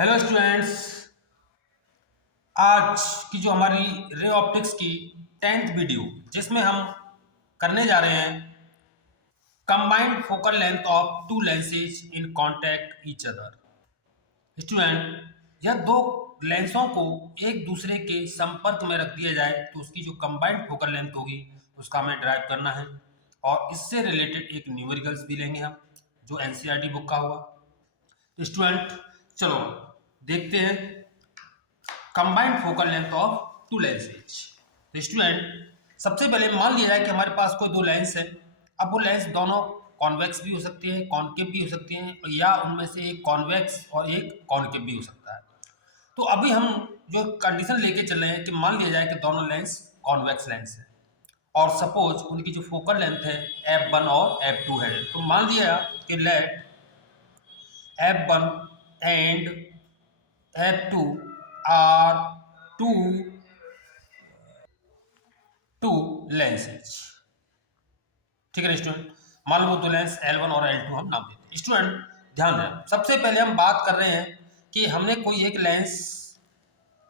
Hello students. आज की जो हमारी रे ऑप्टिक्स की 10th वीडियो जिसमें हम करने जा रहे हैं combined focal length of to lenses in contact each other. Student, यह दो लेंसों को एक दूसरे के संपर्क में रख दिया जाए तो उसकी जो कंबाइंड फोकल लेंथ होगी उसका हमें ड्राइव करना है और इससे रिलेटेड एक न्यूमेरिकल्स भी लेंगे हम जो एनसीईआरटी बुक का हुआ। तो स्टूडेंट चलो देखते हैं combined focal length of to lenses. तो स्टूडेंट सबसे पहले मान लिया जाए कि हमारे पास कोई दो लेंस है। अब वो लेंस दोनों कॉन्वेक्स भी हो सकती है, कॉन्केव भी हो सकती हैं, या उनमें से एक कॉन्वेक्स और एक कॉन्केव भी हो सकता है। तो अभी हम जो कंडीशन लेके चल रहे हैं कि मान लिया जाए कि दोनों लेंस कॉन्वेक्स लेंस है और सपोज उनकी जो फोकल लेंथ है f1 और f2 है। तो मान लिया कि let f1 and f2 are two lenses. ठीक है स्टूडेंट, मान लो दो लेंस L1 और L2 हम नाम देते हैं। स्टूडेंट ध्यान दें, सबसे पहले हम बात कर रहे हैं कि हमने कोई एक लेंस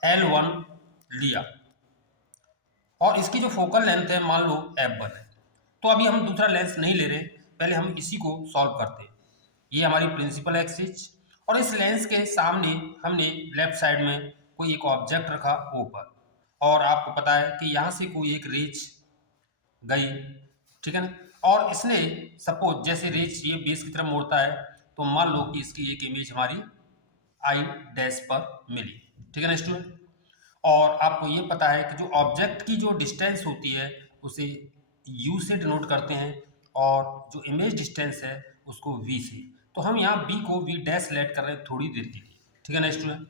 L1 लिया और इसकी जो फोकल लेंथ है मान लो f1 है। तो अभी हम दूसरा लेंस नहीं ले रहे, पहले हम इसी को सॉल्व करते हैं। ये हमारी प्रिंसिपल एक्सिस और इस लेंस के सामने हमने लेफ्ट साइड में कोई एक ऑब्जेक्ट रखा O पर, और आपको पता है कि यहाँ से कोई एक रेज गई, ठीक है ना, और इसने सपोज जैसे रेज ये बेस की तरफ मोड़ता है तो मान लो कि इसकी एक इमेज हमारी आई डैश पर मिली। ठीक है ना स्टूडेंट, और आपको ये पता है कि जो ऑब्जेक्ट की जो डिस्टेंस होती है उसे u से डिनोट करते हैं और जो इमेज डिस्टेंस है उसको v से। तो हम यहाँ b को v डैश लेट कर रहे हैं थोड़ी देर के लिए। ठीक है ना स्टूडेंट,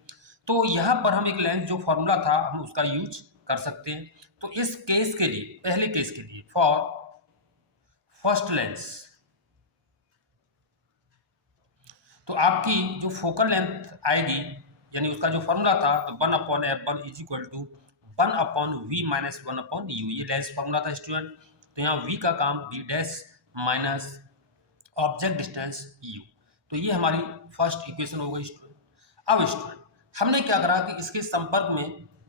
तो यहाँ पर हम एक लेंस जो फॉर्मूला था हम उसका यूज कर सकते हैं। तो इस केस के लिए, पहले केस के लिए, फॉर फर्स्ट लेंस, तो आपकी जो फोकल लेंथ आएगी यानी उसका जो फॉर्मूला था तो 1/f1 is equal to 1/v minus 1/u। ये लेंस फॉर्मूला था स्टूडेंट। तो यहाँ v का काम v dash minus object distance u। तो ये हमारी फर्स्ट इक्वेशन हो गई स्टूडेंट। अब स्टूडेंट हमने क्या करा कि इसके संपर्क में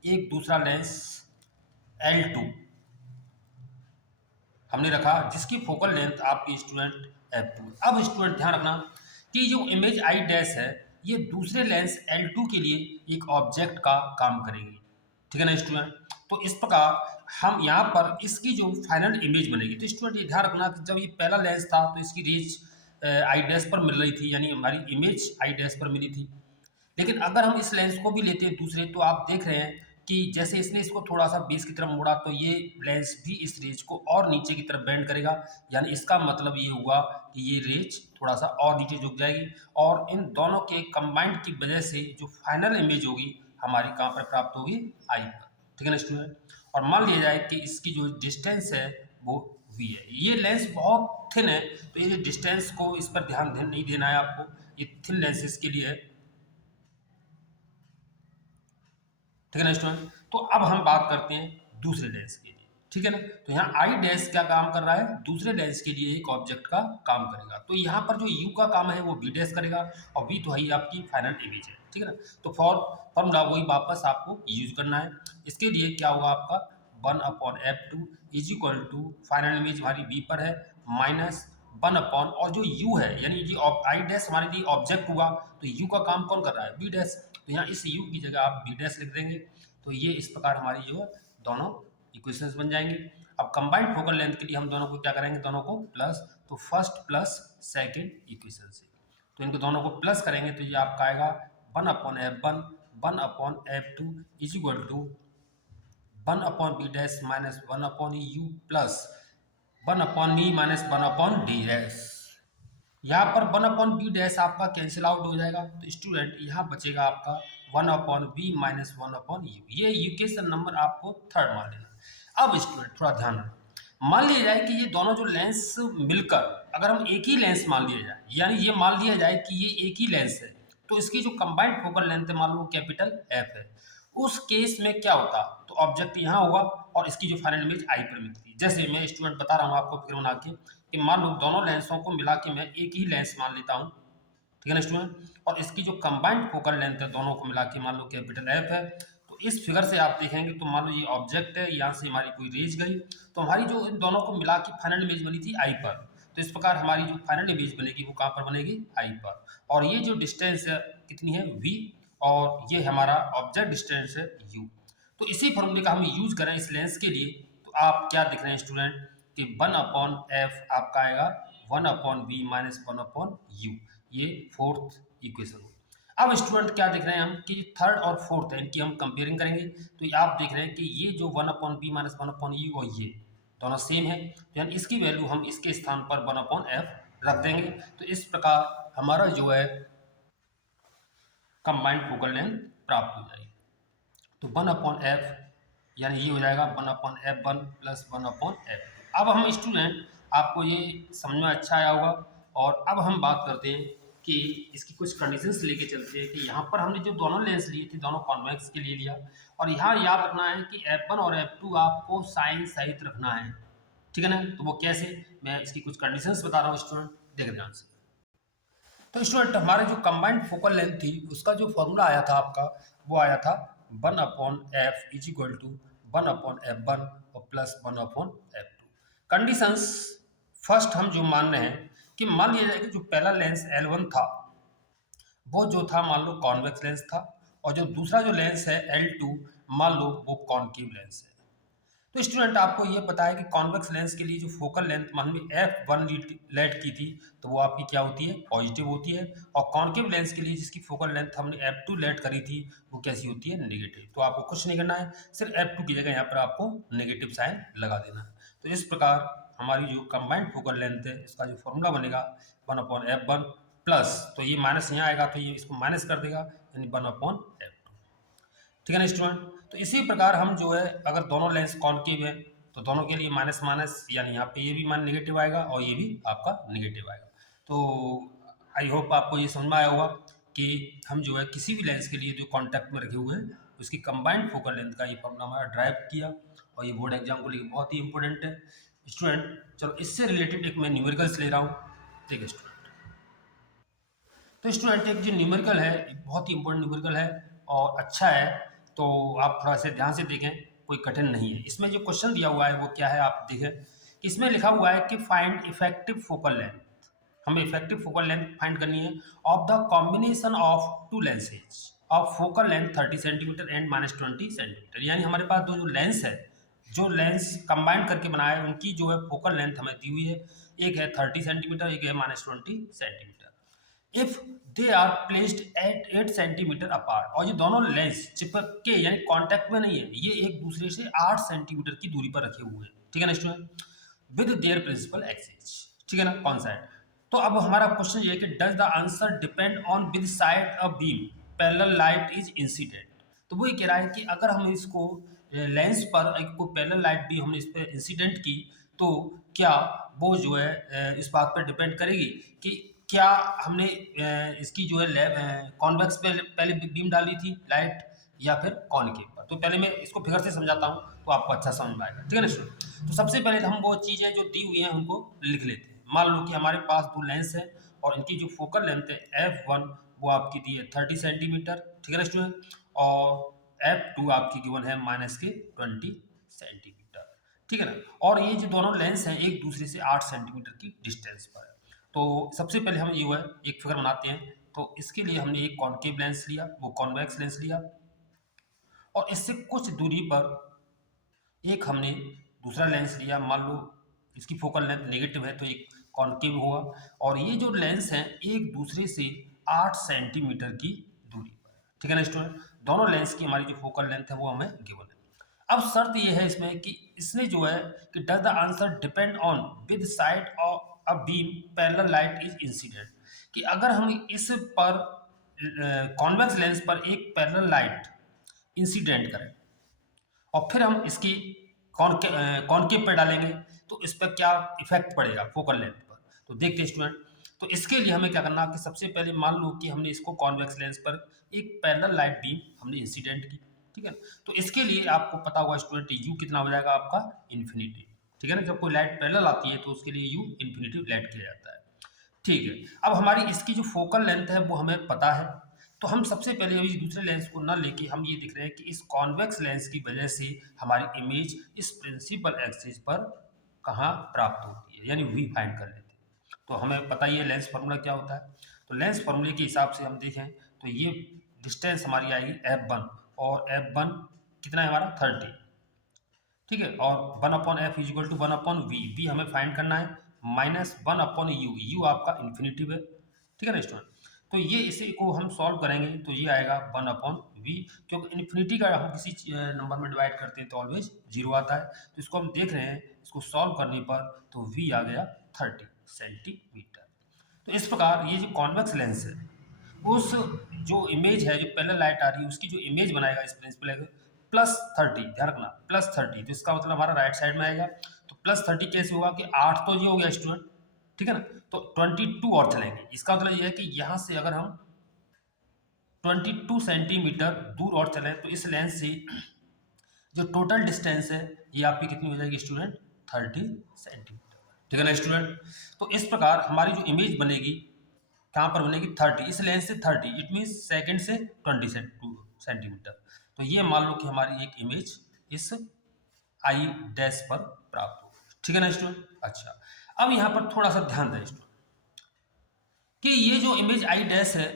एक दूसरा लेंस L2 हमने रखा जिसकी फोकल लेंथ आपकी स्टूडेंट f2। अब स्टूडेंट ध्यान रखना कि जो इमेज आई डैश है ये दूसरे लेंस L2 के लिए एक ऑब्जेक्ट का काम करेगी। ठीक है ना स्टूडेंट, तो इस प्रकार हम यहाँ पर इसकी जो फाइनल इमेज बनेगी। तो स्टूडेंट ये ध्यान रखना कि जब ये पहला लेंस था तो इसकी रेज आई डैश पर मिल रही थी यानी हमारी इमेज आई डैश पर मिली थी। लेकिन अगर हम इस लेंस को भी लेते हैं दूसरे, तो आप देख रहे हैं कि जैसे इसने इसको थोड़ा सा बेस की तरफ मोड़ा तो ये लेंस भी इस रेज को और नीचे की तरफ बेंड करेगा। यानी इसका मतलब ये हुआ कि ये रेज थोड़ा सा और नीचे झुक जाएगी और इन दोनों के कंबाइंड की वजह से जो फाइनल इमेज होगी हमारी कहाँ पर प्राप्त होगी, आई पर। ठीक है ना स्टूडेंट, और मान लिया जाए कि इसकी जो डिस्टेंस है वो v है। ये लेंस बहुत थिन है तो ये डिस्टेंस को इस पर ध्यान नहीं देना है आपको, ये थिन लेंसेज के लिए है। ठीक है ना स्टूडेंट, तो अब हम बात करते हैं दूसरे लेंस के लिए। ठीक है ना, तो यहाँ आई डैश क्या काम कर रहा है, दूसरे लेंस के लिए एक ऑब्जेक्ट का काम करेगा। तो यहाँ पर जो यू का काम है वो बी डैश करेगा और बी तो है ही आपकी फाइनल इमेज है। ठीक है ना, तो फॉर्मूला वही वापस आपको यूज करना है। इसके लिए क्या होगा आपका 1/f2 is equal to final image हमारी बी पर है माइनस 1 और जो u है यानी ये आई डैश हमारे लिए ऑब्जेक्ट हुआ तो u का काम कौन कर रहा है, बी डैश। तो यहाँ इस u की जगह आप बी डैश लिख देंगे। तो ये इस प्रकार हमारी जो दोनों इक्वेशंस बन जाएंगी। अब कंबाइंड फोकल लेंथ के लिए हम दोनों को क्या करेंगे, दोनों को प्लस, तो फर्स्ट प्लस सेकेंड इक्वेशन से तो इनको दोनों को प्लस करेंगे तो ये आपका आएगा 1/f1 1/f2 is equal to 1/b dash minus 1/u plus 1/b minus 1/d dash. यहाँ पर 1/b डैश आपका कैंसिल आउट हो जाएगा तो स्टूडेंट यहाँ बचेगा आपका 1/b माइनस 1/u। ये इक्वेशन नंबर आपको थर्ड मान लेना। अब स्टूडेंट थोड़ा ध्यान रखना, मान लिया जाए कि ये दोनों जो लेंस मिलकर अगर हम एक ही लेंस मान लिया जाए, यानी ये मान लिया जाए कि ये एक ही लेंस है तो इसकी जो कंबाइंड फोकल लेंथ है मान लो कैपिटल F है। उस केस में क्या होता, तो ऑब्जेक्ट यहाँ होगा और इसकी जो फाइनल इमेज आई पर मिलती है। जैसे मैं स्टूडेंट बता रहा हूँ आपको फिर बना के कि मान लो दोनों लेंसों को मिला के मैं एक ही लेंस मान लेता हूँ ठीक है ना स्टूडेंट। और इसकी जो कंबाइंड फोकल लेंथ है दोनों को मिला के मान लो कैपिटल एफ है। तो इस फिगर से आप देखेंगे तो मान लो ये ऑब्जेक्ट है, यहाँ से हमारी कोई रेज गई तो हमारी जो इन दोनों को मिला के फाइनल इमेज बनी थी आई पर। तो इस प्रकार हमारी जो फाइनल इमेज बनेगी वो कहाँ पर बनेगी, आई पर। और ये जो डिस्टेंस है कितनी है, वी, और ये हमारा ऑब्जेक्ट डिस्टेंस है यू। तो इसी फॉर्मूले का हम यूज करें इस लेंस के लिए, तो आप क्या दिख रहे हैं स्टूडेंट कि 1/f आपका आएगा 1/v माइनस 1/u, ये फोर्थ इक्वेशन। अब स्टूडेंट क्या देख रहे हैं हम कि थर्ड और फोर्थ है इनकी हम कंपेयरिंग करेंगे। तो ये आप देख रहे हैं कि ये जो 1/b माइनस 1/u और ये दोनों सेम है, तो यानी इसकी वैल्यू हम इसके स्थान पर 1/f रख देंगे। तो इस प्रकार हमारा जो है कंबाइंड फोकल लेंथ प्राप्त हो जाएगी। तो 1/f यानी ये हो जाएगा 1/f1 प्लस 1/f2। अब हम स्टूडेंट आपको ये समझ में अच्छा आया होगा। और अब हम बात करते हैं कि इसकी कुछ कंडीशंस लेके चलते हैं कि यहाँ पर हमने जो दोनों लेंस लिए थे दोनों कॉन्वेक्स के लिए लिया, और यहाँ याद रखना है कि f1 और f2 आपको साइन सहित रखना है, ठीक है ना। तो वो कैसे, मैं इसकी कुछ कंडीशंस बता रहा हूँ स्टूडेंट, देख ध्यान से। तो स्टूडेंट हमारे जो कंबाइंड फोकल लेंथ थी उसका जो फॉर्मूला आया था आपका, वो आया था 1/f is equal to 1/f1 और प्लस 1/f2। कंडीशंस फर्स्ट हम जो मान रहे हैं कि मान लिया जाए कि जो पहला लेंस L1 था वो जो था मान लो कॉन्वेक्स लेंस था, और जो दूसरा जो लेंस है L2 मान लो वो कॉन्केव लेंस है। तो स्टूडेंट आपको ये पता है कि कॉन्वेक्स लेंस के लिए जो फोकल लेंथ हमने f1 लेट की थी तो वो आपकी क्या होती है, पॉजिटिव होती है। और कॉन्केव लेंस के लिए जिसकी फोकल लेंथ हमने f2 लेट करी थी वो कैसी होती है, नेगेटिव। तो आपको कुछ नहीं करना है, सिर्फ f2 की जगह यहाँ पर आपको नेगेटिव साइन लगा देना है। तो इस प्रकार हमारी जो कंबाइंड फोकल लेंथ है इसका जो फॉर्मूला बनेगा 1/f1 प्लस, तो ये माइनस यहाँ आएगा तो ये इसको माइनस कर देगा, यानी 1/f2। ठीक है ना स्टूडेंट। तो इसी प्रकार हम जो है अगर दोनों लेंस कॉन्केव है तो दोनों के लिए माइनस माइनस, यानी यहाँ पे ये भी मान नेगेटिव आएगा और ये भी आपका नेगेटिव आएगा। तो आई होप आपको ये समझ में आया होगा कि हम जो है किसी भी लेंस के लिए जो कॉन्टैक्ट में रखे हुए हैं उसकी कंबाइंड फोकल लेंथ का ये फॉर्मूला हमारा ड्राइव किया, और ये बोर्ड एग्जाम को लिए बहुत ही इंपॉर्टेंट है स्टूडेंट। चलो इससे रिलेटेड एक मैं न्यूमेरिकल्स ले रहा हूँ, ठीक है स्टूडेंट। तो स्टूडेंट एक जो न्यूमेरिकल है एक बहुत ही इंपॉर्टेंट न्यूमेरिकल है और अच्छा है, तो आप थोड़ा सा ध्यान से देखें, कोई कठिन नहीं है। इसमें जो क्वेश्चन दिया हुआ है वो क्या है आप देखें, इसमें लिखा हुआ है कि फाइंड इफेक्टिव फोकल लेंथ। हमें इफेक्टिव फोकल लेंथ फाइंड करनी है of the combination of to lenses of focal length 30 centimetre and -20 centimetre. यानी हमारे पास दो जो लेंस है, जो लेंस कंबाइंड करके बनाया है उनकी जो है फोकल लेंथ हमें दी हुई है, एक है 30 सेंटीमीटर एक है -20 centimetre. If they are placed at 8 centimetre apart, और ये दोनों लेंस चिपक के यानी कांटेक्ट में नहीं है, ये एक दूसरे से 8 सेंटीमीटर की दूरी पर रखे हुए हैं, ठीक है ना student, with their principal axis, ठीक है ना, कौन सा है। तो अब हमारा क्वेश्चन ये है कि does the answer depend on with side a beam parallel light is incident. तो वो ये कह रहा है कि अगर हम इसको लेंस पर एक कोई पैरेलल लाइट भी हमने इस पर इंसिडेंट की तो क्या वो जो है इस बात पर डिपेंड करेगी कि क्या हमने इसकी जो है कॉन्वेक्स पे पहले बीम डाली थी लाइट या फिर कॉनकेव पर। तो पहले मैं इसको फिगर से समझाता हूँ तो आपको अच्छा समझ में आएगा, ठीक है ना स्टूडेंट। तो सबसे पहले हम वो चीज़ें जो दी हुई हैं उनको लिख लेते हैं। मान लो कि हमारे पास दो लेंस है और इनकी जो फोकल लेंथ है f1 वो आपकी दी है 30 सेंटीमीटर, ठीक है ना स्टूडेंट, और f2 आपकी गिवन है -20 सेंटीमीटर, ठीक है ना। और ये जो दोनों लेंस हैं एक दूसरे से 8 सेंटीमीटर की डिस्टेंस पर है। तो सबसे पहले हम ये है एक फिगर बनाते हैं। तो इसके लिए हमने एक कॉनकेव लेंस लिया, वो कॉन्वेक्स लेंस लिया, और इससे कुछ दूरी पर एक हमने दूसरा लेंस लिया। मान लो इसकी फोकल लेंथ नेगेटिव है तो एक कॉनकेव हुआ, और ये जो लेंस हैं एक दूसरे से 8 सेंटीमीटर की दूरी पर, ठीक है ना स्टूडेंट। दोनों लेंस की हमारी जो फोकल लेंथ है वो हमें गिवन है। अब शर्त ये है इसमें कि इसने जो है कि does the answer depend on with side of a beam parallel light is incident, कि अगर हम इस पर कॉन्वेक्स लेंस पर एक पैरेलल लाइट इंसिडेंट करें और फिर हम इसकी कॉनकेव पे डालेंगे तो इस पर क्या इफेक्ट पड़ेगा फोकल लेंथ पर, तो देखते हैं स्टूडेंट। तो इसके लिए हमें क्या करना है कि सबसे पहले मान लो कि हमने इसको कॉन्वेक्स लेंस पर एक पैरेलल लाइट बीम हमने इंसिडेंट की, ठीक है ना। तो इसके लिए आपको पता होगा स्टूडेंट यू कितना हो जाएगा आपका इन्फिनिटी, ठीक है ना। जब कोई लाइट पैरेलल आती है तो उसके लिए यू इन्फिनिटी लाइट किया जाता है। ठीक है। अब हमारी इसकी जो फोकल लेंथ है वो हमें पता है, तो हम सबसे पहले अभी दूसरे लेंस को ना लेके हम ये देख रहे हैं कि इस कॉन्वेक्स लेंस की वजह से हमारी इमेज इस प्रिंसिपल एक्सिस पर कहाँ प्राप्त होती है, यानी वी फाइंड कर लेते हैं। तो हमें पता ही है लेंस फार्मूला क्या होता है। तो लेंस फार्मूले के हिसाब से हम देखें तो ये डिस्टेंस हमारी आएगी F1, और F1 कितना है हमारा 30, ठीक है। और 1/f equal to 1/v, v हमें फाइंड करना है, -1/u, यू आपका इन्फिनिटिव है, ठीक है ना स्टूडेंट। तो ये इसे को हम सॉल्व करेंगे तो ये आएगा 1/v, क्योंकि इन्फिनिटी का हम किसी नंबर में डिवाइड करते हैं तो ऑलवेज जीरो आता है। तो इसको हम देख रहे हैं, इसको सॉल्व करने पर तो v आ गया 30 सेंटीमीटर। तो इस प्रकार ये जो कॉन्वेक्स लेंस है, उस जो इमेज है, जो पैरेलल लाइट आ रही है उसकी जो इमेज बनाएगा इस प्रिंसिपल +30, ध्यान रखना +30, तो इसका मतलब हमारा राइट साइड में आएगा। तो +30 कैसे होगा कि 8 तो ये हो गया स्टूडेंट, ठीक है ना। तो 22 और चलेंगे, इसका मतलब ये है कि यहाँ से अगर हम 22 सेंटीमीटर दूर और चलें तो इस लेंस से जो टोटल डिस्टेंस है ये आपकी कितनी हो जाएगी स्टूडेंट, 30 सेंटीमीटर, ठीक है ना स्टूडेंट। तो इस प्रकार हमारी जो इमेज बनेगी कहाँ पर बनेगी 30, इस लेंस से 30, इट मीन सेकंड से 20 सेंटीमीटर। तो ये मान लो कि हमारी एक इमेज इस आई डैश पर प्राप्त हो, ठीक है ना स्टूडेंट। अच्छा, अब यहाँ पर थोड़ा सा ध्यान दें स्टूडेंट कि ये जो इमेज आई डैश है,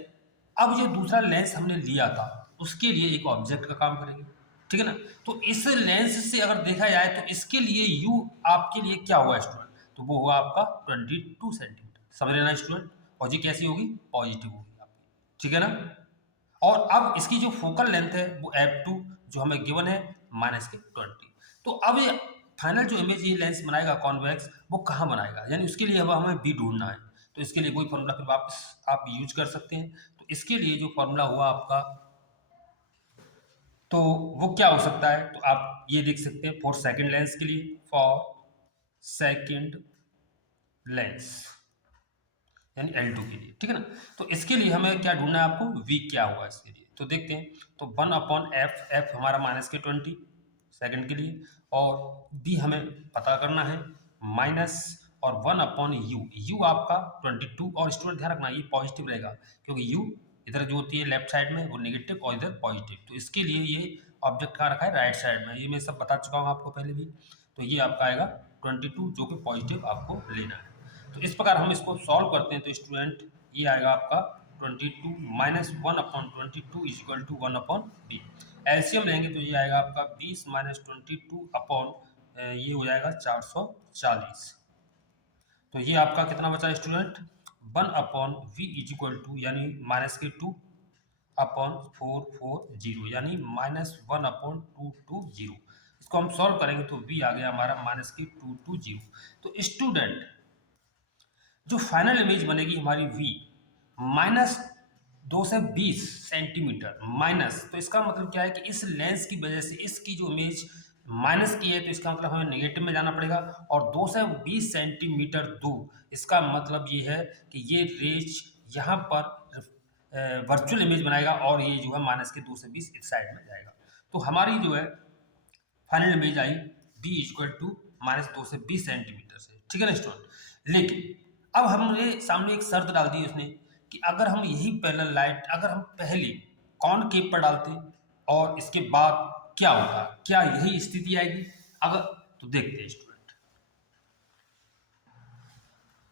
अब जो दूसरा लेंस हमने लिया था उसके लिए एक ऑब्जेक्ट का काम करेगी, ठीक है ना। तो इस लेंस से अगर देखा जाए तो इसके लिए यू आपके लिए क्या हुआ स्टूडेंट, तो वो हुआ आपका 22 सेंटीमीटर, समझ रहे ना स्टूडेंट। और जी कैसी होगी, पॉजिटिव होगी आपकी, ठीक है ना। और अब इसकी जो फोकल लेंथ है वो F2 जो हमें गिवन है -20। तो अब ये फाइनल जो इमेज ये लेंस बनाएगा कॉन्वेक्स, वो कहाँ बनाएगा, यानी उसके लिए अब हमें बी ढूंढना है। तो इसके लिए वही फॉर्मूला फिर वापस आप यूज कर सकते हैं। तो इसके लिए जो फॉर्मूला हुआ आपका, तो वो क्या हो सकता है, तो आप ये देख सकते हैं फॉर सेकंड लेंस के लिए, फॉर सेकंड लेंस यानी L2 के लिए, ठीक है ना। तो इसके लिए हमें क्या ढूंढना है, आपको v क्या हुआ इसके लिए, तो देखते हैं। तो 1/f, f हमारा -20 सेकंड के लिए, और b हमें पता करना है माइनस, और 1/u, u आपका 22, और स्टूडेंट ध्यान रखना ये पॉजिटिव रहेगा क्योंकि u इधर जो होती है लेफ्ट साइड में वो नेगेटिव और इधर पॉजिटिव, तो इसके लिए ये ऑब्जेक्ट कहाँ रखा है, राइट साइड में, ये मैं सब बता चुका हूँ आपको पहले भी। तो ये आपका आएगा 22 जो कि पॉजिटिव आपको लेना है। तो इस प्रकार हम इसको सॉल्व करते हैं तो स्टूडेंट ये आएगा आपका 22 -1/22 इजिकल टू 1/b। एलसीएम लेंगे तो ये आएगा आपका 20 -22 अपॉन ये हो जाएगा 440। तो ये आपका कितना बचा स्टूडेंट, 1/v इजिकल टू यानी -2 अपॉन 440 यानी -1/220। इसको हम सॉल्व करेंगे तो v आ गया हमारा -220। तो स्टूडेंट जो फाइनल इमेज बनेगी हमारी v -220 सेंटीमीटर माइनस, तो इसका मतलब क्या है कि इस लेंस की वजह से इसकी जो इमेज माइनस की है, तो इसका मतलब हमें नेगेटिव में जाना पड़ेगा, और 220 सेंटीमीटर दूर, इसका मतलब ये है कि ये रेज यहाँ पर वर्चुअल इमेज बनाएगा, और ये जो है -220 इस साइड में जाएगा। तो हमारी जो है final image I b equal to -220 centimetre से, ठीक है ना स्टूडेंट। लेकिन अब हमने सामने एक शर्त डाल दी उसने कि अगर हम यही पैरेलल लाइट अगर हम पहले कॉनकेव पर डालते और इसके बाद क्या होता, क्या यही स्थिति आएगी अगर, तो देखते हैं स्टूडेंट।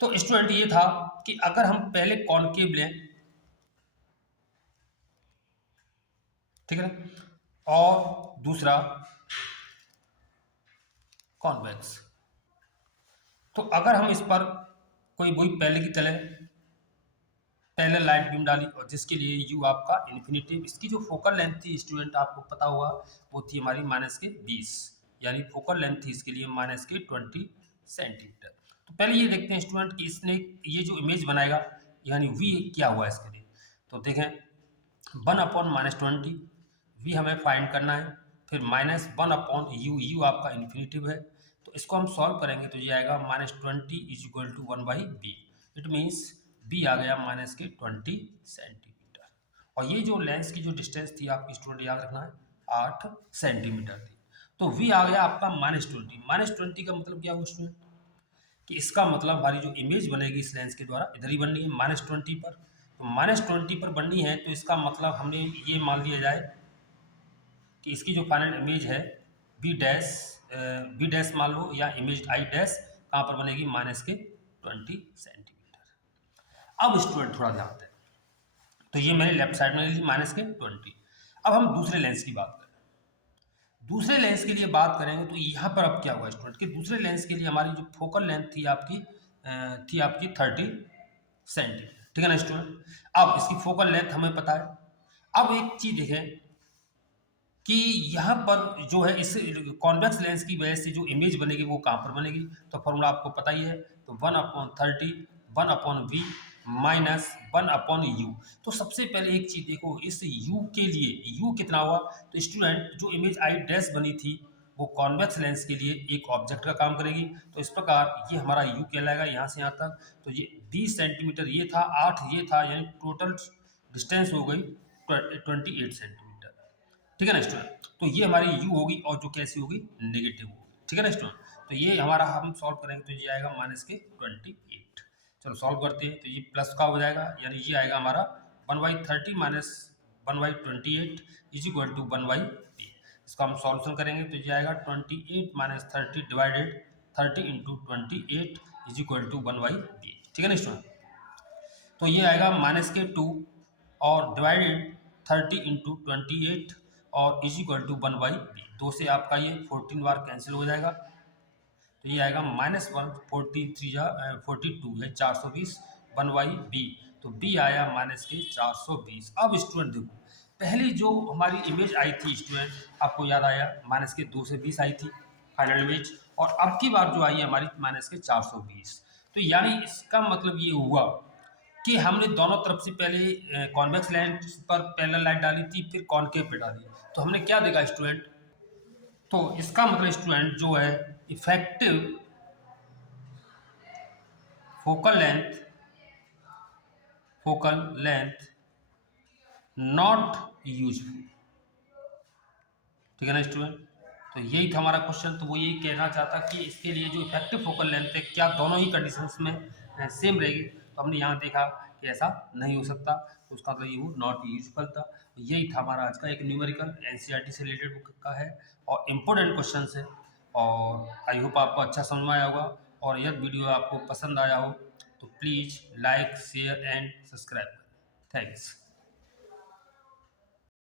तो स्टूडेंट ये था कि अगर हम पहले कॉनकेव लें, ठीक है ना, और दूसरा कॉन्वेक्स, तो अगर हम इस पर कोई वही पहले की तरह पहले लाइट बीम डाली और जिसके लिए यू आपका इन्फिनिटिव, इसकी जो फोकल लेंथ थी स्टूडेंट आपको पता हुआ वो थी हमारी -20, यानी फोकल लेंथ थी इसके लिए -20 सेंटीमीटर। तो पहले ये देखते हैं स्टूडेंट कि इसने ये जो इमेज बनाएगा यानी वी क्या हुआ इसके लिए, तो देखें 1/-20 वी हमें फाइंड करना है, फिर -1/u, यू आपका इन्फिनिटिव है। तो इसको हम सॉल्व करेंगे तो ये आएगा -20 is equal to 1/b, it means b आ गया -20 सेंटीमीटर। और ये जो लेंस की जो डिस्टेंस थी आपकी स्टूडेंट याद रखना है 8 सेंटीमीटर थी। तो v आ गया आपका -20 का मतलब क्या हुआ स्टूडेंट कि इसका मतलब हमारी जो इमेज बनेगी इस लेंस के द्वारा इधर ही बननी है -20 पर। तो -20 पर बननी है, तो इसका मतलब हमने ये मान लिया जाए कि इसकी जो फाइनल इमेज है बी डैश मान लो, या इमेज आई डैश कहाँ पर बनेगी, -20 सेंटीमीटर। अब स्टूडेंट थोड़ा ध्यान दें, तो ये मैंने लेफ्ट साइड में ली -20। अब हम दूसरे लेंस की बात करें। दूसरे लेंस के लिए बात करेंगे तो यहाँ पर अब क्या हुआ स्टूडेंट कि दूसरे लेंस के लिए हमारी जो फोकल लेंथ थी आपकी 30 सेंटीमीटर, ठीक है ना स्टूडेंट। अब इसकी फोकल लेंथ हमें पता है। अब एक चीज देखें कि यहाँ पर जो है इस कॉन्वेक्स लेंस की वजह से जो इमेज बनेगी वो कहाँ पर बनेगी, तो फॉर्मूला आपको पता ही है। तो 1/30 1/v -1/u। तो सबसे पहले एक चीज देखो, इस u के लिए u कितना हुआ, तो स्टूडेंट जो इमेज आई डैश बनी थी वो कॉन्वेक्स लेंस के लिए एक ऑब्जेक्ट का काम करेगी। तो इस प्रकार ये हमारा u कहलाएगा यहाँ से यहाँ तक। तो ये 20 सेंटीमीटर ये था, 8 ये था, यानी टोटल डिस्टेंस हो गई 28 सेंटीमीटर, ठीक है ना स्टूडेंट। तो ये हमारी u होगी और जो कैसी होगी, नेगेटिव होगी, ठीक है ना स्टूडेंट। तो ये हमारा हम सॉल्व करेंगे तो ये आएगा -28। चलो सॉल्व करते हैं, तो ये प्लस का हो जाएगा, यानी ये आएगा हमारा 1/30 -1/28 इज इक्वल टू 1/b। इसका हम सॉल्यूशन करेंगे तो ये आएगा 28 - 30 divided 30 into 28 is equal to 1/b, ठीक है ना स्टूडेंट। तो ये आएगा -2 और डिवाइडेड 30 इंटू 28 और इज इक्वल टू 1/b। 2 से आपका ये 14 बार कैंसिल हो जाएगा, तो ये आएगा -1 42 है 420 1/b। तो b आया -420। अब स्टूडेंट देखो, पहली जो हमारी इमेज आई थी स्टूडेंट, आपको याद आया -2 से 20 आई थी फाइनल इमेज, और अब की बार जो आई है हमारी -420। तो यानी इसका मतलब ये हुआ कि हमने दोनों तरफ से पहले कॉन्वेक्स लेंस पर पैरेलल लाइट डाली थी, फिर कॉनकेव पे डाली। तो हमने क्या देखा स्टूडेंट, तो इसका मतलब स्टूडेंट जो है effective focal length not useful, ठीक है ना स्टूडेंट। तो यही था हमारा क्वेश्चन। तो वो यही कहना चाहता कि इसके लिए जो इफेक्टिव फोकल लेंथ है क्या दोनों ही कंडीशंस में सेम रहेगी। तो हमने यहाँ देखा कि ऐसा नहीं हो सकता, तो उसका मतलब ये वो नॉट यूजफुल था। तो यही था हमारा आज का एक न्यूमेरिकल एनसीईआरटी से रिलेटेड बुक का है और इम्पोर्टेंट क्वेश्चन है, और आई होप आपको अच्छा समझ में आया होगा। और यह वीडियो आपको पसंद आया हो तो please like share and subscribe. Thanks.